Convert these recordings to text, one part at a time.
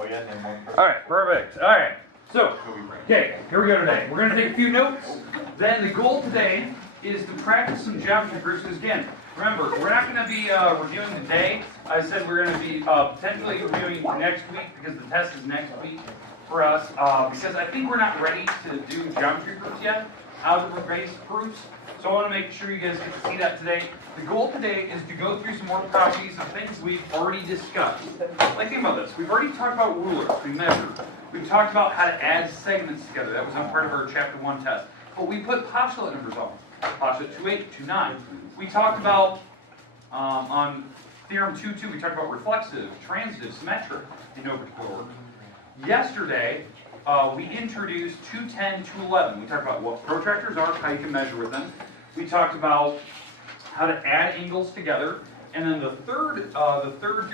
Oh yeah, then one person. All right, perfect. All right. So, okay, here we go today. We're going to take a few notes. Then the goal today is to practice some geometry proofs. Because again, remember, we're not going to be reviewing today. I said we're going to be potentially reviewing next week because the test is next week for us. Because I think we're not ready to do geometry proofs yet, algebra-based proofs. So I want to make sure you guys get to see that today. The goal today is to go through some more properties of things we've already discussed. Like, think about this. We've already talked about rulers. We measured. We've talked about how to add segments together. That was on part of our Chapter 1 test. But we put postulate numbers on. Postulate 2.8, 2.9. We talked about, on Theorem 2.2, we talked about reflexive, transitive, symmetric, in no particular order. Yesterday, we introduced 2.10, 2.11. We talked about what protractors are, how you can measure with them. We talked about how to add angles together. And then the third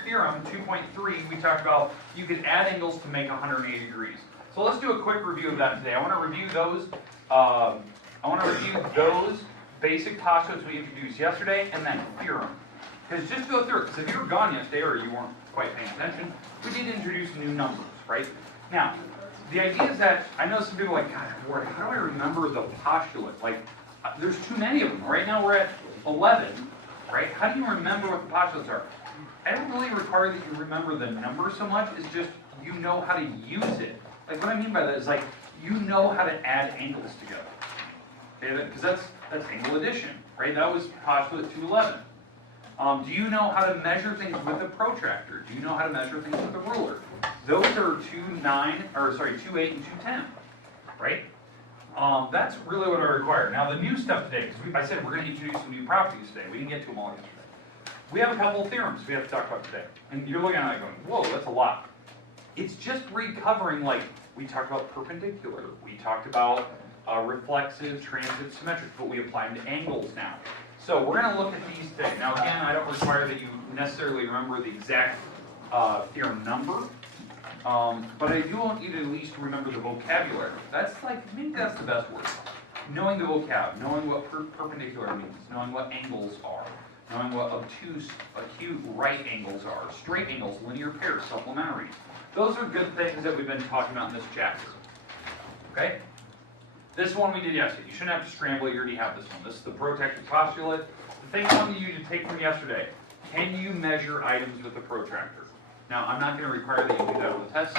theorem, 2.3, we talked about you could add angles to make 180 degrees. So let's do a quick review of that today. I want to review those basic postulates we introduced yesterday and then theorem. Because just to go through it, because if you were gone yesterday or you weren't quite paying attention, we did introduce new numbers, right? Now, the idea is that, I know some people are like, God, Ward, how do I remember the postulate? Like, there's too many of them. Right now we're at 11, right? How do you remember what the postulates are? I don't really require that you remember the number so much, it's just you know how to use it. Like, what I mean by that is, like, you know how to add angles together. Okay, because that's angle addition, right? That was postulate 211. Do you know how to measure things with a protractor? Do you know how to measure things with a ruler? Those are 2.8 and 2.10, right? That's really what I require. Now the new stuff today, because I said we're going to introduce some new properties today. We didn't get to them all yesterday. We have a couple of theorems we have to talk about today. And you're looking at it going, whoa, that's a lot. It's just recovering, like, we talked about perpendicular. We talked about reflexive, transitive, symmetric, but we apply them to angles now. So we're going to look at these today. Now again, I don't require that you necessarily remember the exact theorem number, but I do want you to at least remember the vocabulary. That's like, maybe that's the best word. Knowing the vocab, knowing what perpendicular means, knowing what angles are, knowing what obtuse, acute right angles are, straight angles, linear pairs, supplementary. Those are good things that we've been talking about in this chapter. Okay? This one we did yesterday. You shouldn't have to scramble, you already have this one. This is the protractor postulate. The thing I wanted you to take from yesterday, can you measure items with a protractor? Now, I'm not going to require that you do that on the test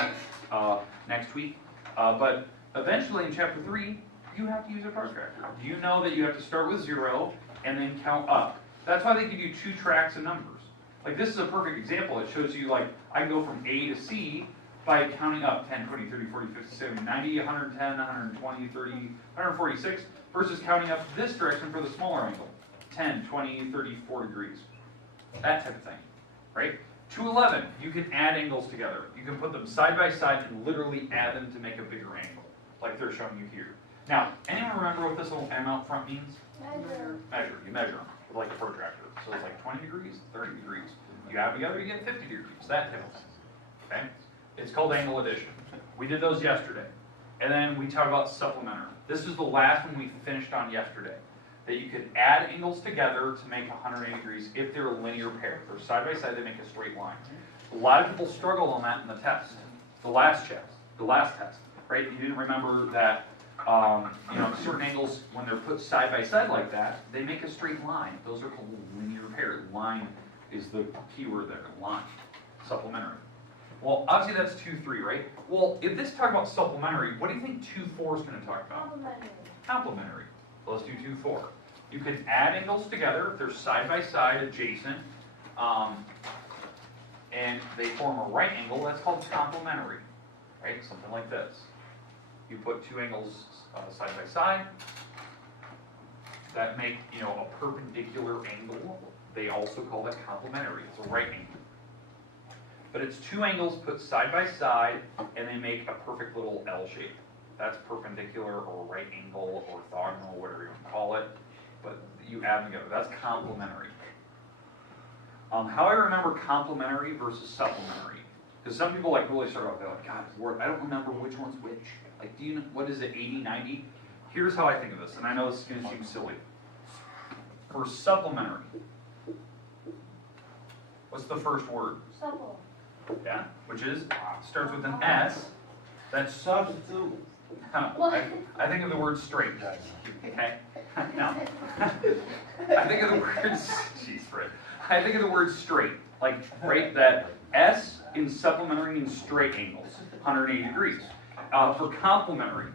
next week, but eventually in Chapter 3, you have to use a protractor. Do you know that you have to start with 0 and then count up? That's why they give you 2 tracks of numbers. Like, this is a perfect example. It shows you, like, I can go from A to C by counting up 10, 20, 30, 40, 50, 70, 90, 110, 120, 30, 146, versus counting up this direction for the smaller angle, 10, 20, 30, 4 degrees. That type of thing, right? 211, you can add angles together. You can put them side by side and literally add them to make a bigger angle, like they're showing you here. Now, anyone remember what this little M out front means? Measure. Measure. You measure them with like a protractor. So it's like 20 degrees, 30 degrees. You add them together, you get 50 degrees. That type of thing. Okay? It's called angle addition. We did those yesterday. And then we talked about supplementary. This is the last one we finished on yesterday. That you could add angles together to make 180 degrees if they're a linear pair. If they're side by side, they make a straight line. A lot of people struggle on that in the test. The last test, right? You didn't remember that, certain angles, when they're put side by side like that, they make a straight line. Those are called linear pair. Line is the key word there, line. Supplementary. Well, obviously that's 2.3, right? Well, if this talk about supplementary, what do you think 2.4 is going to talk about? Complementary. Complementary. So let's do 2.4. You can add angles together if they're side by side, adjacent, and they form a right angle. That's called complementary, right? Something like this. You put 2 angles side by side that make, a perpendicular angle. They also call that complementary. It's a right angle. But it's 2 angles put side by side, and they make a perfect little L shape. That's perpendicular or right angle or orthogonal, whatever you want to call it. But you add them together. That's complementary. How I remember complementary versus supplementary. Because some people really start off, they're like, God, Lord, I don't remember which one's which. Like, do you know, what is it, 80, 90? Here's how I think of this, and I know this is going to seem silly. For supplementary, what's the first word? Supple. Yeah, which is, starts with an S. That's Substitute. I think of the word straight. Okay? Now, I think of the word, jeez, Fred. I think of the word straight. Like, right, that S in supplementary means straight angles, 180 degrees. For complementary,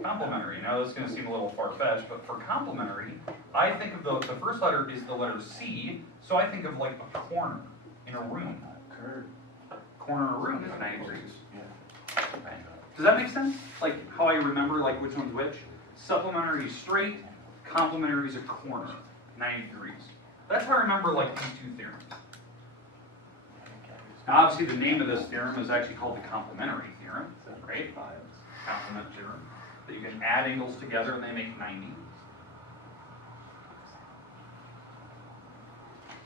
now this is going to seem a little far-fetched, but for complementary, I think of the first letter is the letter C, so I think of like a corner in a room. Curve. Corner in a room is 90 degrees. Yeah. Right. Does that make sense? Like how I remember like which one's which? Supplementary is straight, complementary is a corner, 90 degrees. That's how I remember like these two theorems. Now obviously the name of this theorem is actually called the complementary theorem, right? Complement theorem. That you can add angles together and they make 90.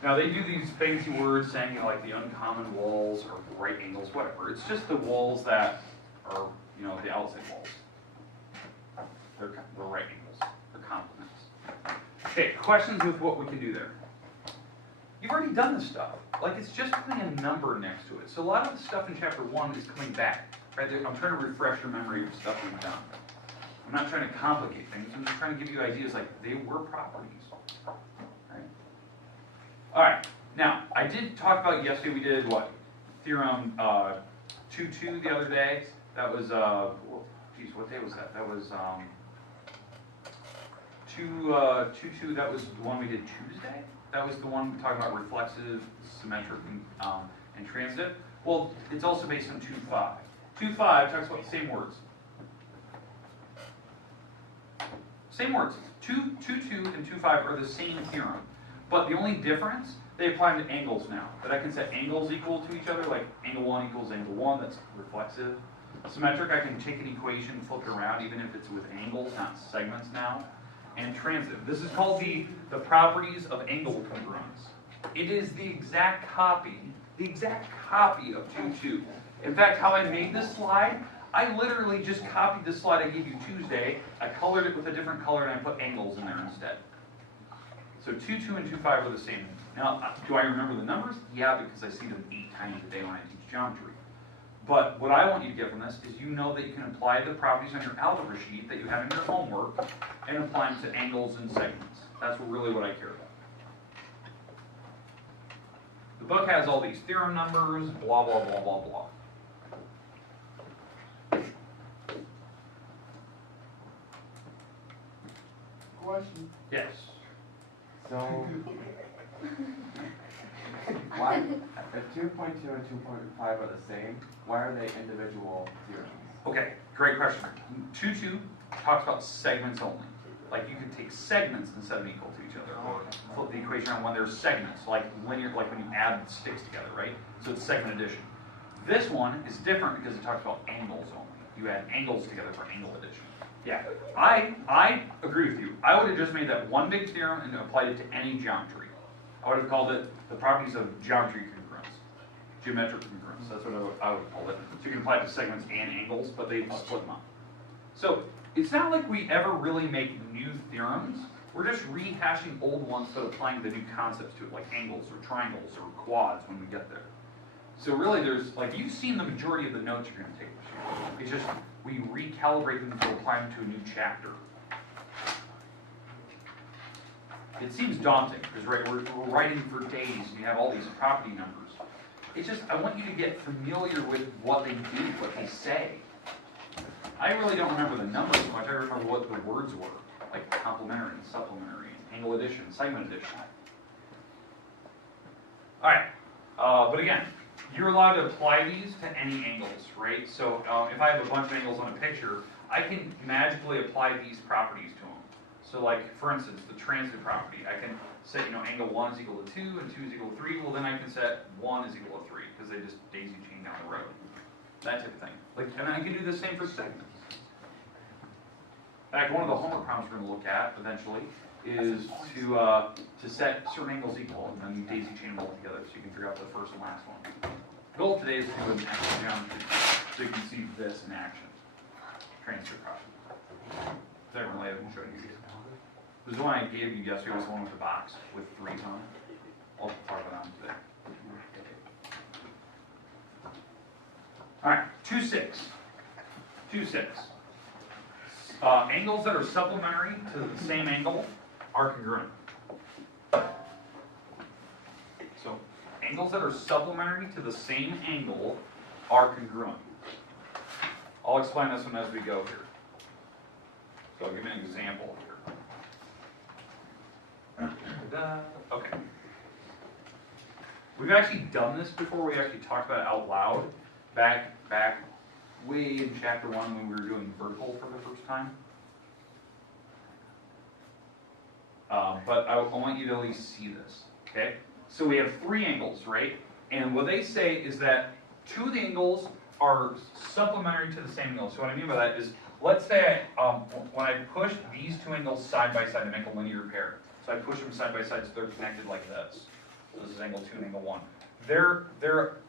Now they do these fancy words saying, you know, like the uncommon walls or right angles, whatever. It's just the walls that are, you know, the outside walls. They're right angles. They're complements. Okay, questions with what we can do there? You've already done this stuff. Like it's just putting a number next to it. So a lot of the stuff in chapter 1 is coming back. Right? I'm trying to refresh your memory of stuff we've done. I'm not trying to complicate things. I'm just trying to give you ideas like they were properties. Right? All right. Now, I did talk about yesterday. We did what? Theorem 2.2 the other day. That was, geez, what day was that? That was 2.2. That was the one we did Tuesday. That was the one talking about reflexive, symmetric, and transitive. Well, it's also based on 2.5. 2.5 talks about the same words. Same words. 2.2 and 2.5 are the same theorem. But the only difference, they apply to angles now. That I can set angles equal to each other, like angle 1 equals angle 1, that's reflexive. Symmetric, I can take an equation, flip it around, even if it's with angles, not segments now. And transitive. This is called the properties of angle congruence. It is the exact copy of 2.2. In fact, how I made this slide, I literally just copied the slide I gave you Tuesday, I colored it with a different color, and I put angles in there instead. So 2.2 and 2.5 are the same. Now, do I remember the numbers? Yeah, because I see them 8 times a day when I teach geometry. But what I want you to get from this is you know that you can apply the properties on your algebra sheet that you have in your homework and apply them to angles and segments. That's really what I care about. The book has all these theorem numbers, blah, blah, blah, blah, blah. Question. Yes. So, why, if 2.2 and 2.5 are the same, why are they individual theorems? Okay, great question. 2.2 talks about segments only. Like you can take segments and set them equal to each other, or flip the equation around when there's segments, like linear, like when you add sticks together, right? So it's segment addition. This one is different because it talks about angles only. You add angles together for angle addition. Yeah, I agree with you. I would have just made that one big theorem and applied it to any geometry. I would have called it the properties of geometry congruence, geometric congruence. That's what I would call it. So you can apply it to segments and angles, but they split them up. So it's not like we ever really make new theorems. We're just rehashing old ones but applying the new concepts to it, like angles or triangles or quads when we get there. So really there's, like, you've seen the majority of the notes you're going to take this year. It's just we recalibrate them to apply them to a new chapter. It seems daunting because we're writing for days and you have all these property numbers. It's just, I want you to get familiar with what they do, what they say. I really don't remember the numbers so much. I remember what the words were, like complementary, supplementary, angle addition, segment addition. All right, but again, you're allowed to apply these to any angles, right? So if I have a bunch of angles on a picture, I can magically apply these properties to them. So like, for instance, the transitive property, I can set, angle 1 is equal to 2 and 2 is equal to 3. Well, then I can set 1 is equal to 3 because they just daisy chain down the road. That type of thing. Like, and I can do the same for segments. In fact, one of the homework problems we're going to look at eventually is to set certain angles equal and then daisy chain them all together so you can figure out the first and last one. The goal today is to do an actual geometry so you can see this in action. Transfer property. Second one I haven't shown you yet. This is the one I gave you yesterday, was the one with the box with 3s on it. I'll talk about that today. Alright, 2-6. 2-6. Angles that are supplementary to the same angle are congruent. So, angles that are supplementary to the same angle are congruent. I'll explain this one as we go here. So I'll give you an example here. Okay. We've actually done this before. We actually talked about it out loud back way in chapter 1 when we were doing vertical for the first time. But I want you to at least see this, okay? So we have 3 angles, right? And what they say is that 2 of the angles are supplementary to the same angle. So what I mean by that is, let's say when I push these 2 angles side by side to make a linear pair. So I push them side by side so they're connected like this. So this is angle 2 and angle 1. They're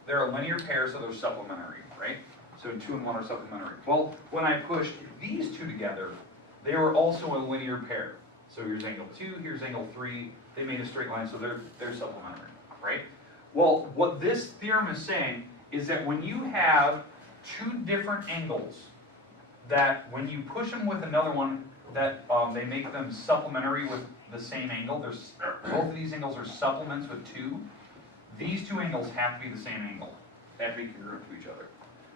a linear pair, so they're supplementary, right? So 2 and 1 are supplementary. Well, when I pushed these 2 together, they were also a linear pair. So here's angle 2, here's angle 3. They made a straight line, so they're supplementary, right? Well, what this theorem is saying is that when you have 2 different angles, that when you push them with another one, that they make them supplementary with the same angle. Both of these angles are supplements with 2. These 2 angles have to be the same angle. They have to be congruent to each other.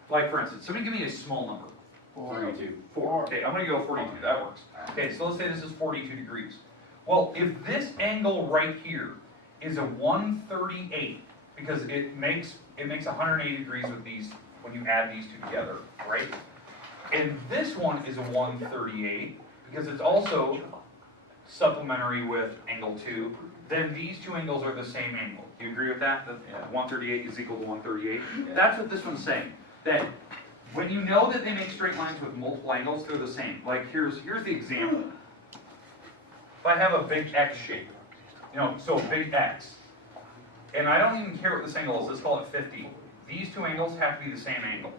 Like for instance, somebody give me a small number. 42. 4. Okay, I'm going to go 42. That works. Okay, so let's say this is 42 degrees. Well, if this angle right here is a 138, because it makes 180 degrees with these when you add these 2 together, right? And this one is a 138 because it's also supplementary with angle 2. Then these 2 angles are the same angle. Do you agree with that? That 138 is equal to 138? Yeah. That's what this one's saying. That when you know that they make straight lines with multiple angles, they're the same. Like here's the example. If I have a big X shape, so a big X, and I don't even care what this angle is, let's call it 50. These 2 angles have to be the same angle.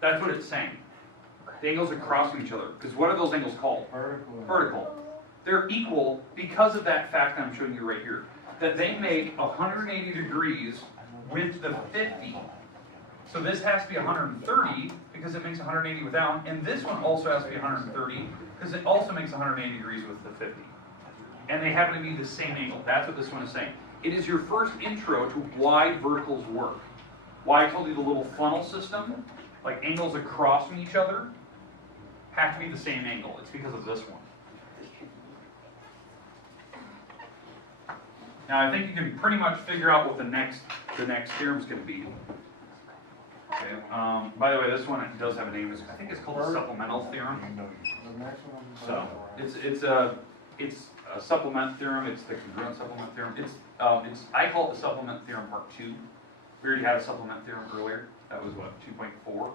That's what it's saying. The angles are crossing each other. Because what are those angles called? Vertical. Vertical. They're equal because of that fact that I'm showing you right here. That they make 180 degrees with the 50. So this has to be 130 because it makes 180 without, and this one also has to be 130 because it also makes 180 degrees with the 50. And they happen to be the same angle. That's what this one is saying. It is your first intro to why verticals work. Why I told you the little funnel system, like angles across from each other, have to be the same angle. It's because of this one. Now I think you can pretty much figure out what the next theorem is going to be. Okay. By the way, this one does have a name. I think it's called the supplemental theorem. So it's a supplement theorem. It's the congruent supplement theorem. I call it the supplement theorem part 2. We already had a supplement theorem earlier. That was what, 2.4?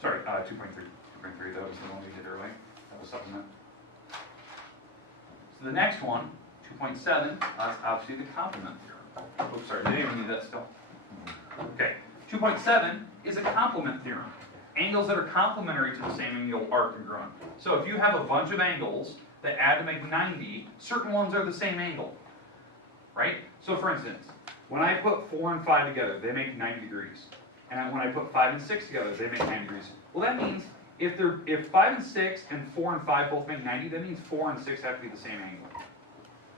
Sorry, 2.3. 2.3. That was the one we did earlier. That was supplement. So the next one, 2.7, that's obviously the complement theorem. Oops, sorry, they didn't even need that still. Okay, 2.7 is a complement theorem. Angles that are complementary to the same angle are congruent. So if you have a bunch of angles that add to make 90, certain ones are the same angle, right? So for instance, when I put 4 and 5 together, they make 90 degrees. And when I put 5 and 6 together, they make 90 degrees. Well, that means if 5 and 6 and 4 and 5 both make 90, that means 4 and 6 have to be the same angle.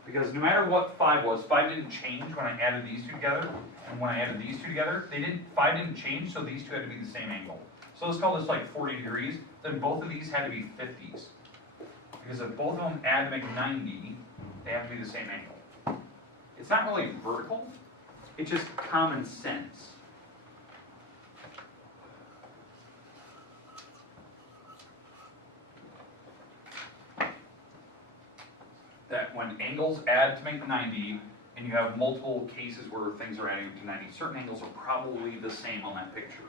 Because no matter what 5 was, 5 didn't change when I added these 2 together, and when I added these 2 together, 5 didn't change, so these 2 had to be the same angle. So let's call this like 40 degrees, then both of these had to be 50s. Because if both of them add to make 90, they have to be the same angle. It's not really vertical, it's just common sense. That when angles add to make 90, and you have multiple cases where things are adding to 90, certain angles are probably the same on that picture.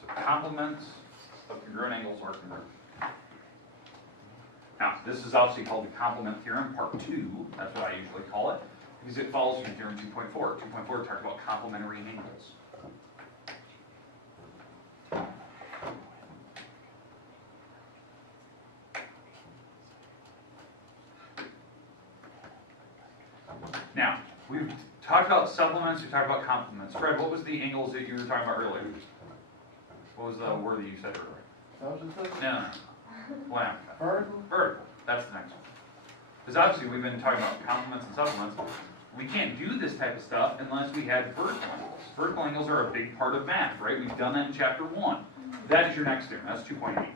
So complements of congruent angles are congruent. Now, this is obviously called the complement theorem, part 2. That's what I usually call it, because it follows from theorem 2.4. 2.4 talks about complementary angles. Now, we've talked about supplements, we talked about complements. Fred, what was the angles that you were talking about earlier? What was the word that you said earlier? No. Wow. Vertical? Vertical. That's the next one. Because obviously we've been talking about complements and supplements. We can't do this type of stuff unless we had vertical angles. Vertical angles are a big part of math, right? We've done that in chapter 1. That is your next theorem. That's 2.8.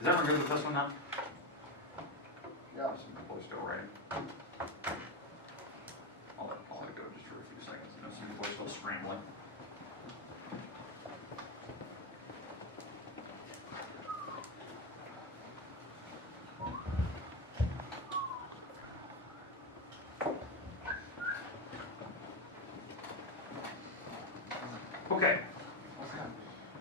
Is everyone good with this one now? Yeah. Some people are still writing. I'll let it go just for a few seconds. I know some people are still scrambling. Okay.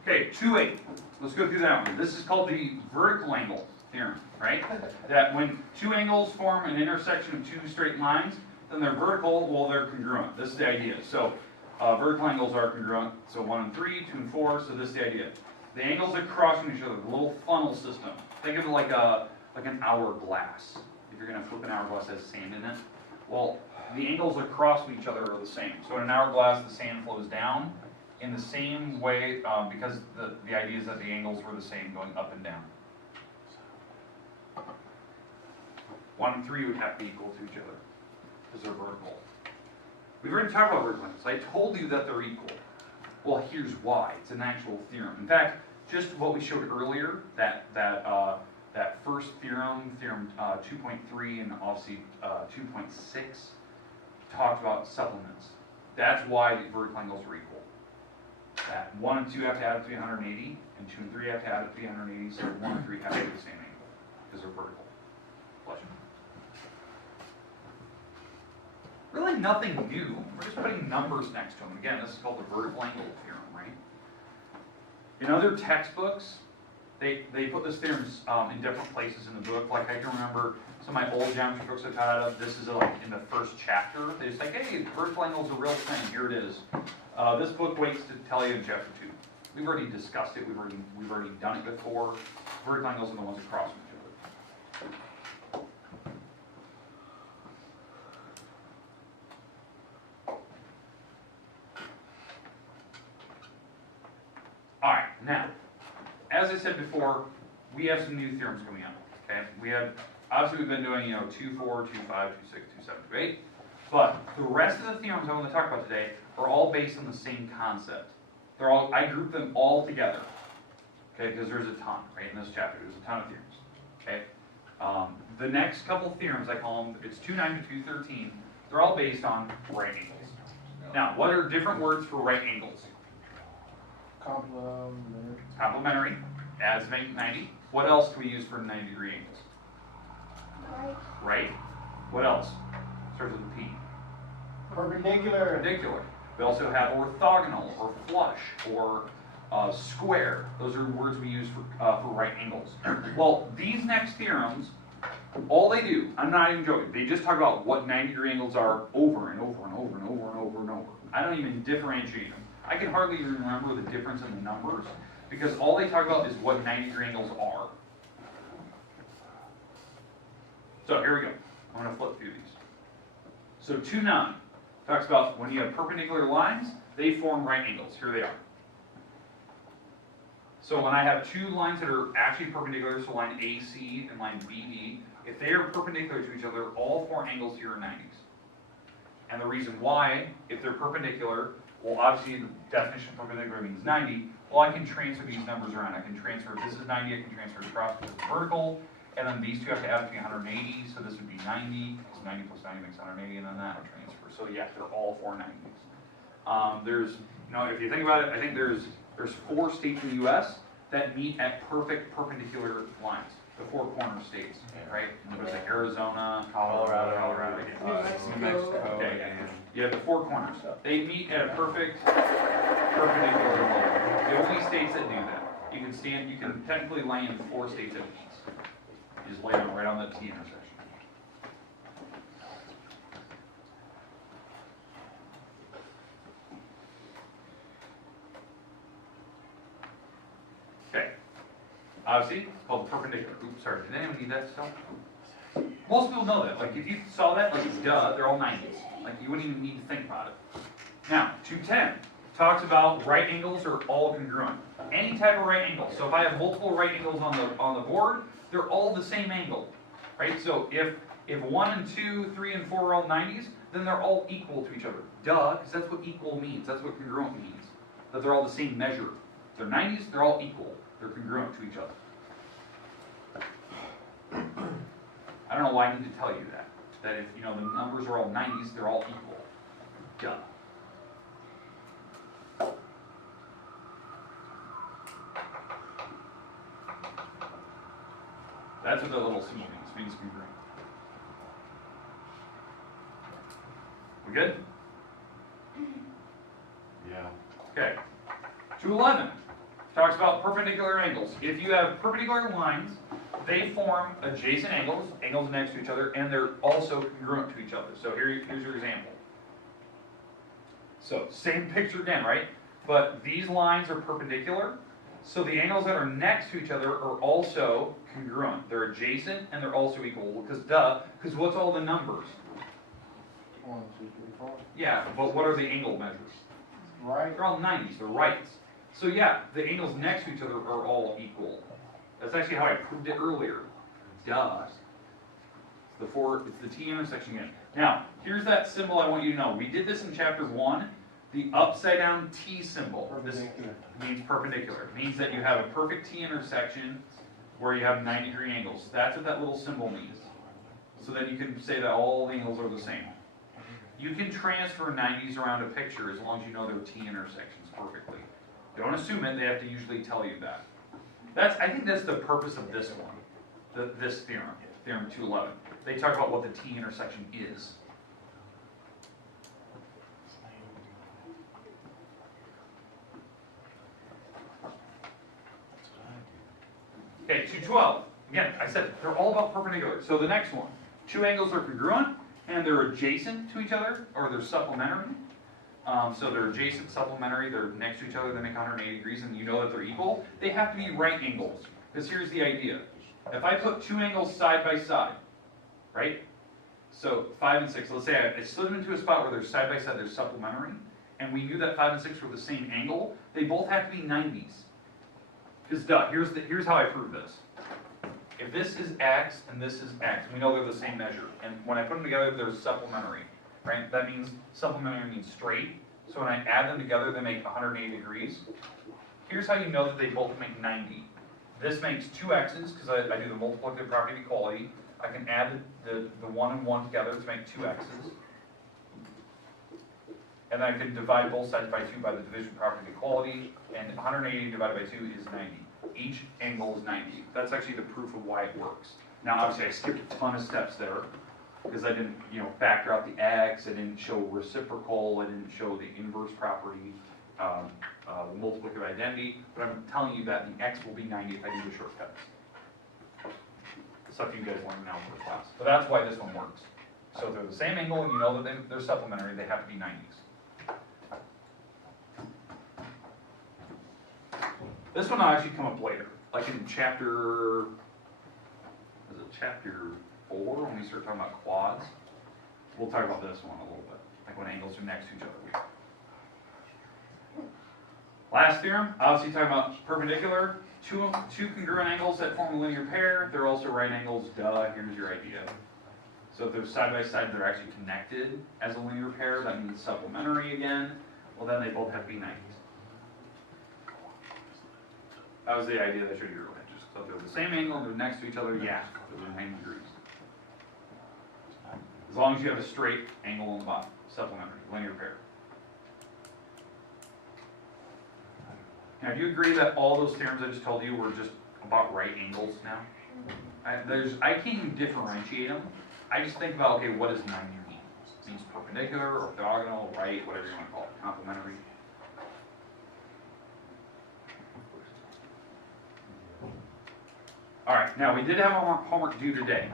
Okay, 2.8. Let's go through that one. This is called the vertical angle theorem, right? That when two angles form an intersection of two straight lines, then they're vertical, well, they're congruent. This is the idea. So vertical angles are congruent. So 1 and 3, 2 and 4, so this is the idea. The angles that cross from each other, the little funnel system. Think of it like an hourglass. If you're going to flip an hourglass that has sand in it. Well, the angles across from each other are the same. So in an hourglass, the sand flows down in the same way, because the idea is that the angles were the same going up and down. 1 and 3 would have to be equal to each other, because they're vertical. We've already talked about vertical angles. I told you that they're equal. Well, here's why. It's an actual theorem. In fact, just what we showed earlier, that first theorem, theorem 2.3 and obviously 2.6, talked about supplements. That's why the vertical angles are equal. That 1 and 2 have to add up to 380, and 2 and 3 have to add up to 380, so 1 and 3 have to be the same angle, because they're vertical. Question? Really nothing new. We're just putting numbers next to them. Again, this is called the vertical angle theorem, right? In other textbooks, they put this theorem in different places in the book. Like I can remember some of my old geometry books I've had out of. This is like in the first chapter. They just like, hey, vertical angle's a real thing. Here it is. This book waits to tell you in chapter 2. We've already discussed it. We've already done it before. Vertical angles are the ones across from each other. All right, now, as I said before, we have some new theorems coming up. Okay, obviously we've been doing 2, 4, 2, 5, 2, 6, 2, 7, 2, 8. But the rest of the theorems I want to talk about today are all based on the same concept. I grouped them all together, okay, because there's a ton, right, in this chapter. There's a ton of theorems, okay? The next couple theorems, I call them, it's 2.9 to 2.13, they're all based on right angles. Now, what are different words for right angles? Complementary. Complementary, adds 90. What else can we use for 90-degree angles? Right. What else? Starts with a P. Perpendicular. Perpendicular. We also have orthogonal, or flush, or square. Those are words we use for right angles. Well, these next theorems, all they do, I'm not even joking, they just talk about what 90-degree angles are over and over and over and over and over and over. I don't even differentiate them. I can hardly even remember the difference in the numbers, because all they talk about is what 90-degree angles are. So here we go. I'm going to flip through these. So 2.9 talks about when you have perpendicular lines, they form right angles. Here they are. So when I have two lines that are actually perpendicular, so line AC and line BD, if they are perpendicular to each other, all four angles here are 90s. And the reason why, if they're perpendicular, well, obviously the definition of perpendicular means 90. Well, I can transfer these numbers around. I can transfer, if this is 90, I can transfer it across to the vertical. And then these two have to add up to be 180, so this would be 90, because 90 plus 90 makes 180, and then that would transfer. So yeah, they're all four 90s. There's, if you think about it, I think there's 4 states in the U.S. that meet at perfect perpendicular lines. The 4 corner states, right? And there's like Arizona, Colorado, New Mexico. Okay, you have the 4 corners. They meet at a perfect perpendicular line. The only states that do that. You can technically lay in 4 states at once. You just lay them right on that T intersection. Okay. Obviously, it's called the perpendicular. Oops, sorry. Did anyone need that stuff? Most people know that. Like if you saw that, like duh, they're all 90s. Like you wouldn't even need to think about it. Now, 210 talks about right angles are all congruent. Any type of right angle. So if I have multiple right angles on the board, they're all the same angle, right? So if 1 and 2, 3 and 4 are all 90s, then they're all equal to each other. Duh, because that's what equal means. That's what congruent means. That they're all the same measure. If they're 90s, they're all equal. They're congruent to each other. I don't know why I need to tell you that. That if the numbers are all 90s, they're all equal. Duh. That's what the little symbol means. It means congruent. We good? Yeah. Okay. 211 talks about perpendicular angles. If you have perpendicular lines, they form adjacent angles next to each other, and they're also congruent to each other. So here's your example. So same picture again, right? But these lines are perpendicular, so the angles that are next to each other are also congruent. They're adjacent and they're also equal. Because duh, because what's all the numbers? 1, 2, 3, 4. Yeah, but what are the angle measures? Right. They're all 90s, they're rights. So yeah, the angles next to each other are all equal. That's actually how I proved it earlier. Duh. It's the T intersection again. Now, here's that symbol I want you to know. We did this in chapter 1. The upside down T symbol. This means perpendicular. It means that you have a perfect T intersection where you have 90-degree angles. That's what that little symbol means. So then you can say that all the angles are the same. You can transfer 90s around a picture as long as you know their T intersections perfectly. Don't assume it, they have to usually tell you that. I think that's the purpose of this one, this theorem, Theorem 211. They talk about what the T intersection is. Okay, 212. Again, I said they're all about perpendicular. So the next one, two angles are congruent and they're adjacent to each other, or they're supplementary. So they're adjacent, supplementary, they're next to each other, they make 180 degrees, and you know that they're equal. They have to be right angles, because here's the idea. If I put two angles side by side, right? So 5 and 6, let's say I slid them into a spot where they're side by side, they're supplementary, and we knew that 5 and 6 were the same angle, they both have to be 90s. Because duh, here's how I prove this. If this is x and this is x, we know they're the same measure, and when I put them together, they're supplementary, right? That means supplementary means straight, so when I add them together, they make 180 degrees. Here's how you know that they both make 90. This makes two x's, because I do the multiplicative property of equality. I can add the 1 and 1 together to make two x's. And I can divide both sides by 2 by the division property of equality, and 180 divided by 2 is 90. Each angle is 90. That's actually the proof of why it works. Now, obviously, I skipped a ton of steps there, because I didn't, factor out the x, I didn't show reciprocal, I didn't show the inverse property, the multiplicative identity, but I'm telling you that the x will be 90 if I do the shortcuts. Stuff you guys learn now for the class. But that's why this one works. So if they're the same angle and you know that they're supplementary, they have to be 90s. This one will actually come up later, like in chapter 4, when we start talking about quads. We'll talk about this one a little bit, like when angles are next to each other. Last theorem, obviously talking about perpendicular, two congruent angles that form a linear pair. They're also right angles, duh, here's your idea. So if they're side by side, they're actually connected as a linear pair, that means supplementary again. Well, then they both have to be 90s. That was the idea that I showed you earlier. Just so if they're the same angle and they're next to each other, yeah, they're 90 degrees. As long as you have a straight angle on the bottom, supplementary, linear pair. Now, do you agree that all those theorems I just told you were just about right angles now? I can't even differentiate them. I just think about, okay, what does 90 mean? It means perpendicular, orthogonal, right, whatever you want to call it, complementary. All right, now we did have homework due today.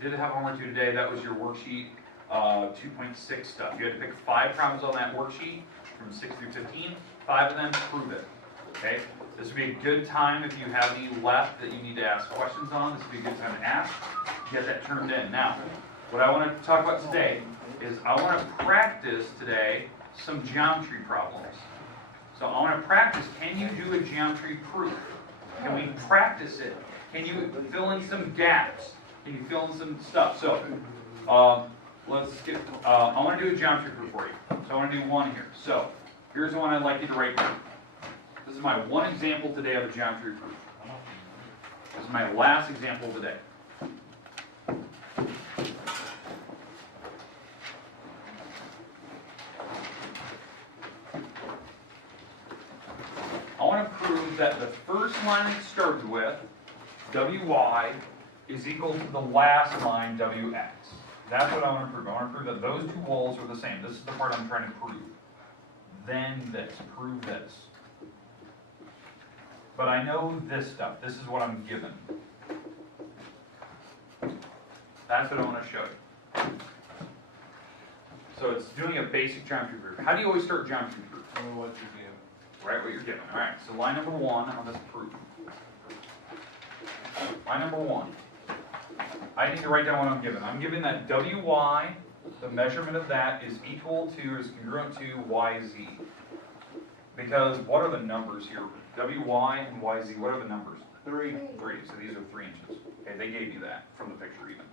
That was your worksheet 2.6 stuff. You had to pick 5 problems on that worksheet from 6 through 15. 5 of them, prove it. Okay? This would be a good time if you have any left that you need to ask questions on. This would be a good time to ask. Get that turned in. Now, what I want to talk about today is I want to practice today some geometry problems. So I want to practice, can you do a geometry proof? Can we practice it? Can you fill in some gaps? Can you fill in some stuff? So let's get, I want to do a geometry proof for you. So I want to do one here. So here's the one I'd like you to write down. This is my one example today of a geometry proof. This is my last example today. I want to prove that the first line it started with, WY, is equal to the last line, WX. That's what I want to prove. I want to prove that those two walls are the same. This is the part I'm trying to prove. Then this, prove this. But I know this stuff. This is what I'm given. That's what I want to show you. So it's doing a basic geometry proof. How do you always start geometry proof? Know what you give. Right, what you're given. All right, so line number one on this proof. Line number one. I need to write down what I'm given. I'm given that WY, the measurement of that, is equal to, or is congruent to YZ. Because what are the numbers here? WY and YZ, what are the numbers? 3. 3, so these are 3 inches. Okay, they gave you that from the picture even.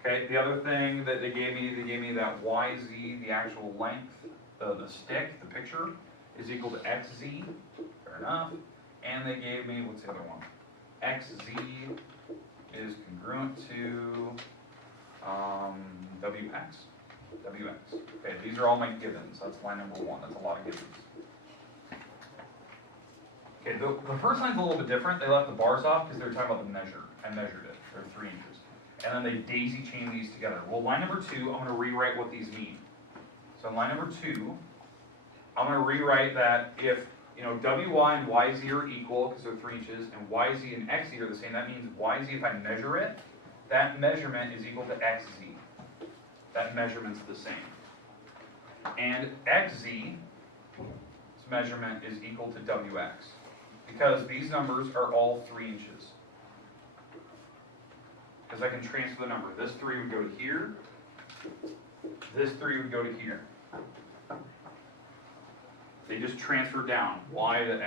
Okay, the other thing that they gave me that YZ, the actual length, the stick, the picture, is equal to XZ, fair enough. And they gave me, what's the other one? XZ is congruent to WX. WX. Okay, these are all my givens. That's line number one. That's a lot of givens. Okay, the first line's a little bit different. They left the bars off because they were talking about the measure. I measured it. They're 3 inches. And then they daisy chain these together. Well, line number two, I'm going to rewrite what these mean. So in line number two, I'm going to rewrite that if, WY and YZ are equal because they're 3 inches, and YZ and XZ are the same, that means YZ, if I measure it, that measurement is equal to XZ. That measurement's the same. And XZ's measurement is equal to WX. Because these numbers are all 3 inches. Because I can transfer the number. This 3 would go to here. This 3 would go to here. They just transfer down. Y to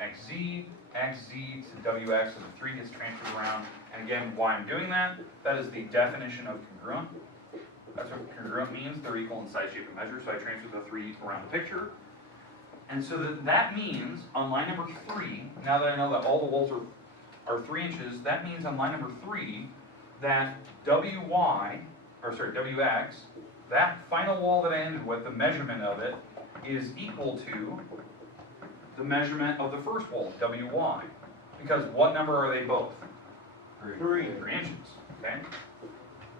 XZ, XZ to WX, so the 3 gets transferred around. And again, why I'm doing that, that is the definition of congruent. That's what congruent means. They're equal in size, shape, and measure. So I transfer the 3 around the picture. And so that means on line number 3, now that I know that all the walls are 3 inches, that means on line number 3 that WX, that final wall that I ended with, the measurement of it, is equal to the measurement of the first wall, WY. Because what number are they both? 3. 3 inches, okay?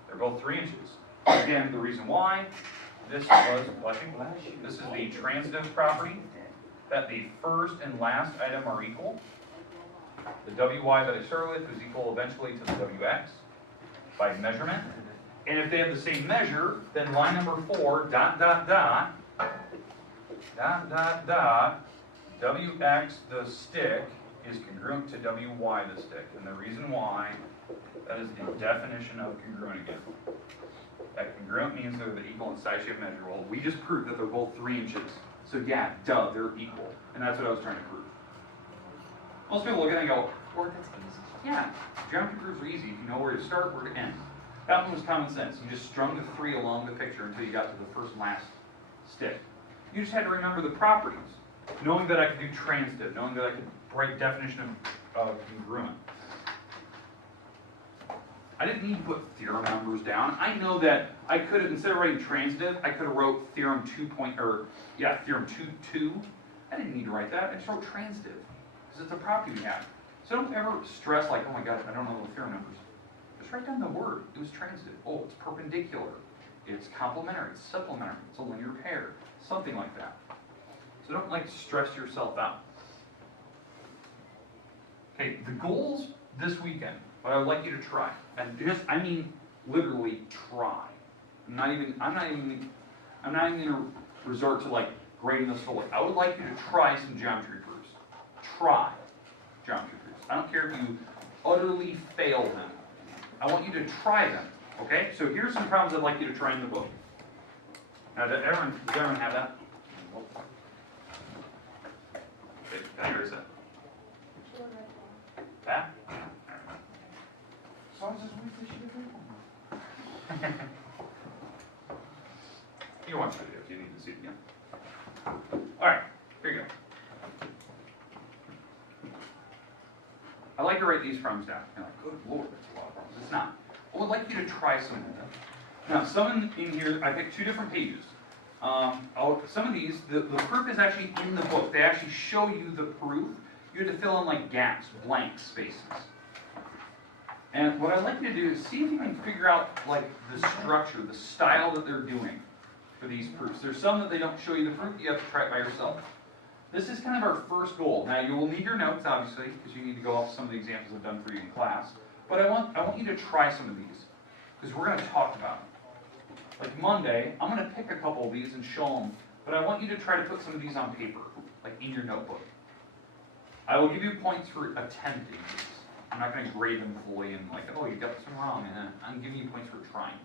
They're both 3 inches. Again, the reason why, this is the transitive property, that the first and last item are equal. The WY that I started with is equal eventually to the WX by measurement. And if they have the same measure, then line number 4, WX, the stick, is congruent to WY, the stick. And the reason why, that is the definition of congruent again. That congruent means they're the equal in size, shape, measure. Well, we just proved that they're both 3 inches. So yeah, duh, they're equal. And that's what I was trying to prove. Most people look at it and go, well, that's easy. Yeah, geometry proofs are easy. You know where to start, where to end. That one was common sense. You just strung the 3 along the picture until you got to the first and last stick. You just had to remember the properties. Knowing that I could do transitive, knowing that I could write definition of congruent. I didn't need to put theorem numbers down. I know that I could have, instead of writing transitive, I could have wrote theorem 2.2. I didn't need to write that. I just wrote transitive because it's a property we have. So don't ever stress like, oh my gosh, I don't know the theorem numbers. Just write down the word. It was transitive. Oh, it's perpendicular. It's complementary. It's supplementary. It's a linear pair. Something like that. So don't stress yourself out. Okay, the goals this weekend, what I would like you to try, and I mean literally try. I'm not even gonna resort to grading this fully. I would like you to try some geometry proofs. Try. geometry proofs. I don't care if you utterly fail them. I want you to try them, okay? So here's some problems I'd like you to try in the book. Now, does everyone have that? Okay, can I erase that? That? So I was just waiting for you to do it. You can watch the video if you need to see it again. Alright, here you go. I like to write these problems down. You're like, good lord, that's a lot of problems. It's not. I would like you to try some of them. Now, some in here, I picked 2 different pages. Some of these, the proof is actually in the book. They actually show you the proof. You have to fill in like gaps, blank spaces. And what I'd like you to do is see if you can figure out like the structure, the style that they're doing for these proofs. There's some that they don't show you the proof, you have to try it by yourself. This is kind of our first goal. Now you will need your notes, obviously, because you need to go off some of the examples I've done for you in class. But I want you to try some of these, because we're going to talk about them. Like Monday, I'm going to pick a couple of these and show them, but I want you to try to put some of these on paper, like in your notebook. I will give you points for attempting these. I'm not going to grade them fully and like, oh, you got this one wrong, and I'm giving you points for trying.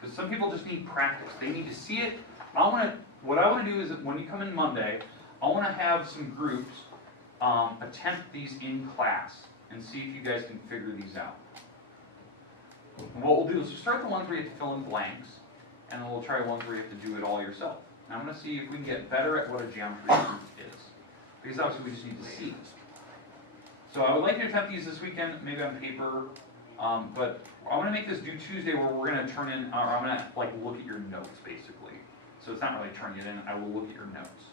Because some people just need practice. They need to see it. What I want to do is that when you come in Monday, I want to have some groups attempt these in class and see if you guys can figure these out. And what we'll do is we'll start the ones where you have to fill in blanks, and then we'll try ones where you have to do it all yourself. And I'm going to see if we can get better at what a geometry proof is. Because obviously we just need to see it. So I would like you to attempt these this weekend, maybe on paper, but I want to make this due Tuesday where we're going to turn in, or I'm going to like look at your notes basically. So it's not really turning it in, I will look at your notes.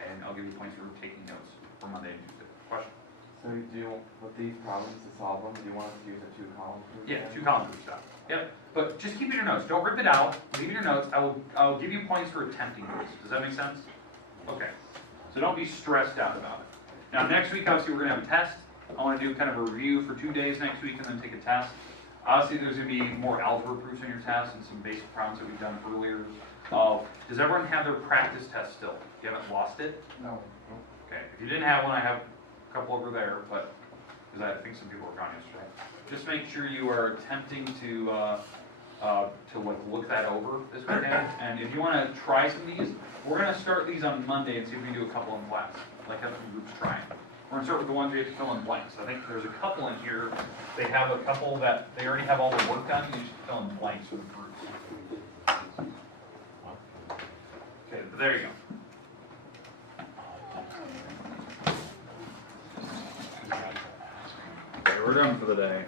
And I'll give you points for taking notes for Monday and Tuesday. Question? So with these problems to solve them, do you want us to use a 2-column proof? Yeah, again? 2-column proof stuff. Yep. But just keep it in your notes. Don't rip it out. Leave it in your notes. I'll give you points for attempting those. Does that make sense? Okay. So don't be stressed out about it. Now next week, obviously, we're going to have a test. I want to do kind of a review for 2 days next week and then take a test. Obviously, there's going to be more algebra proofs on your test and some basic problems that we've done earlier. Does everyone have their practice test still? You haven't lost it? No. Okay. If you didn't have one, I have a couple over there, but because I think some people were gone yesterday. Just make sure you are attempting to like look that over this weekend. And if you want to try some of these, we're going to start these on Monday and see if we can do a couple in class. Like have some groups trying. We're going to start with the ones we have to fill in blanks. I think there's a couple in here. They have a couple that they already have all the work done. You just fill in blanks with the groups. Okay, but there you go. Okay, we're done for the day.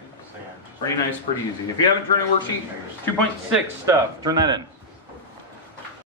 Pretty nice, pretty easy. If you haven't turned in a worksheet, 2.6 stuff, turn that in.